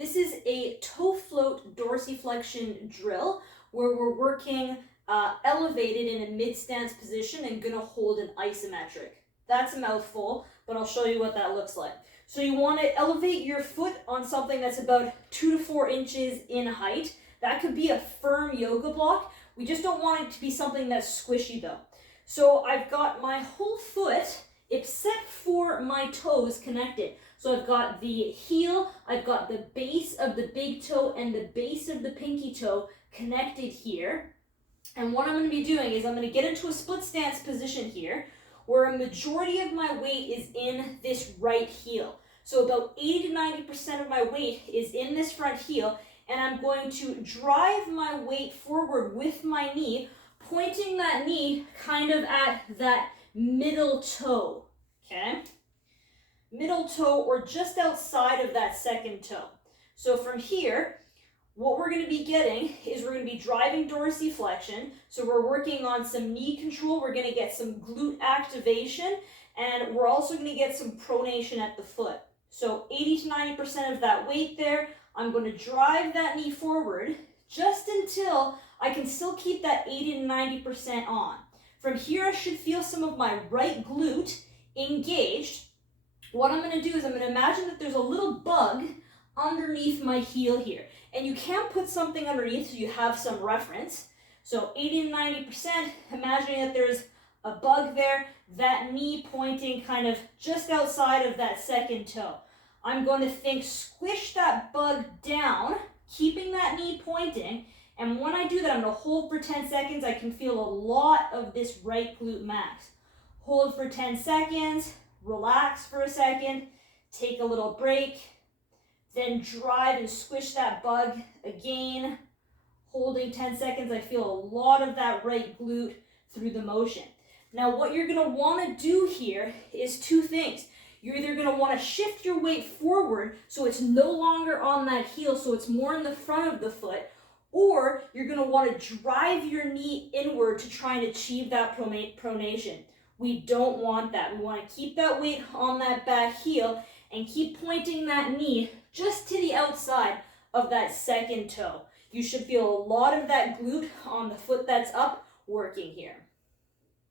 This is a toe float dorsiflexion drill where we're working elevated in a mid-stance position and gonna hold an isometric. That's a mouthful, but I'll show you what that looks like. So you want to elevate your foot on something that's about 2 to 4 inches in height. That could be a firm yoga block. We just don't want it to be something that's squishy though. So I've got my whole foot except for my toes connected. So I've got the heel, I've got the base of the big toe and the base of the pinky toe connected here. And what I'm going to be doing is I'm going to get into a split stance position here where a majority of my weight is in this right heel. So about 80 to 90% of my weight is in this front heel, and I'm going to drive my weight forward with my knee, pointing that knee kind of at that middle toe, okay? Middle toe or just outside of that second toe. So from here, what we're going to be getting is we're going to be driving dorsiflexion. So we're working on some knee control. We're going to get some glute activation, and we're also going to get some pronation at the foot. So 80 to 90% of that weight there. I'm going to drive that knee forward just until I can still keep that 80 to 90% on. From here, I should feel some of my right glute engaged. What I'm going to do is I'm going to imagine that there's a little bug underneath my heel here. And you can put something underneath so you have some reference. So 80 to 90%, imagining that there's a bug there, that knee pointing kind of just outside of that second toe. I'm going to think squish that bug down, keeping that knee pointing. And when I do that, I'm going to hold for 10 seconds. I can feel a lot of this right glute max. Hold for 10 seconds, relax for a second, take a little break. Then drive and squish that bug again, holding 10 seconds. I feel a lot of that right glute through the motion. Now what you're going to want to do here is two things. You're either going to want to shift your weight forward so it's no longer on that heel, so it's more in the front of the foot, or you're going to want to drive your knee inward to try and achieve that pronation. We don't want that. We want to keep that weight on that back heel and keep pointing that knee just to the outside of that second toe. You should feel a lot of that glute on the foot that's up working here.